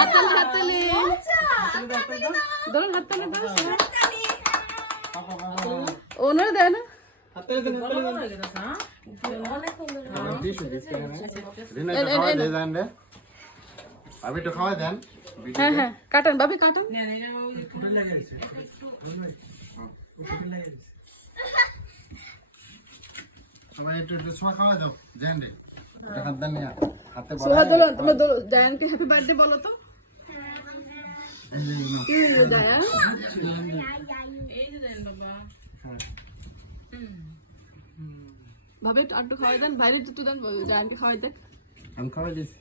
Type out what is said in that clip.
হাততালি ধরুন হাততালি দাও ওনার দেয় না আমি তো খাওয়া দেন হ্যাঁ হ্যাঁ কাটেন ভাবি কাটেন সবাই একটু একটু ছোঁয়া খাওয়া দাও জেন্ডে দেখা দেন না হাতে সোহা দোলো তোমরা জায়ানকে হ্যাপি বার্থডে বলো তো জায়ান ভাবে একটু খাওয়াই দেন বাইরে একটু দেন জায়ানকে খাওয়াই দেন আমি খাওয়া দিয়েছি